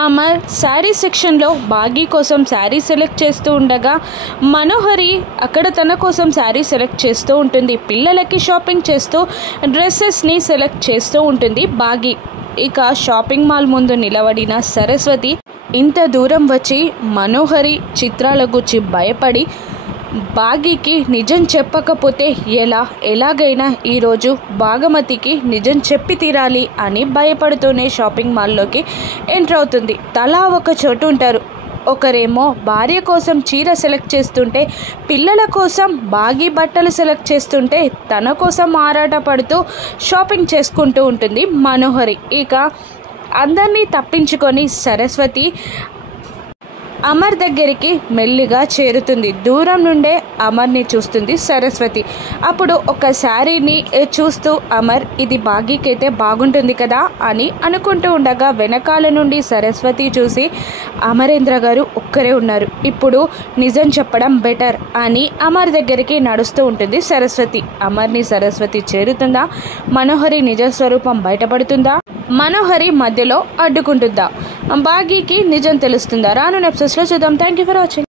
అమర్ శారీ సెక్షన్లో బాగీ కోసం శారీ సెలెక్ట్ చేస్తూ ఉండగా మనోహరి అక్కడ తన కోసం శారీ సెలెక్ట్ చేస్తూ ఉంటుంది. పిల్లలకి షాపింగ్ చేస్తూ డ్రెస్సెస్ని సెలెక్ట్ చేస్తూ ఉంటుంది బాగీ. ఇక షాపింగ్ మాల్ ముందు నిలబడిన సరస్వతి ఇంత దూరం వచ్చి మనోహరి చిత్రాల గురించి భయపడి బాగీకి నిజం చెప్పకపోతే ఎలాగైనా ఈరోజు భాగమతికి నిజం చెప్పి తీరాలి అని భయపడుతూనే షాపింగ్ మాల్లోకి ఎంటర్ అవుతుంది. తలా ఒక చోటు ఉంటారు. ఒకరేమో భార్య కోసం చీర సెలెక్ట్ చేస్తుంటే, పిల్లల కోసం బాగీ బట్టలు సెలెక్ట్ చేస్తుంటే, తన కోసం ఆరాట పడుతూ షాపింగ్ చేసుకుంటూ ఉంటుంది మనోహరి. ఇక అందరినీ తప్పించుకొని సరస్వతి అమర్ దగ్గరికి మెల్లిగా చేరుతుంది. దూరం నుండే అమర్ని చూస్తుంది సరస్వతి. అప్పుడు ఒక శారీని చూస్తూ అమర్, ఇది బాగీకైతే బాగుంటుంది కదా అని అనుకుంటూ ఉండగా వెనకాల నుండి సరస్వతి చూసి, అమరేంద్ర గారు ఒక్కరే ఉన్నారు, ఇప్పుడు నిజం చెప్పడం బెటర్ అని అమర్ దగ్గరికి నడుస్తూ ఉంటుంది సరస్వతి. అమర్ని సరస్వతి చేరుతుందా? మనోహరి నిజస్వరూపం బయటపడుతుందా? మనోహరి మధ్యలో అడ్డుకుంటుందా? బాగీకి నిజం తెలుస్తుందా? రాను ఎపిసోడ్స్లో చూద్దాం. Thank you for watching.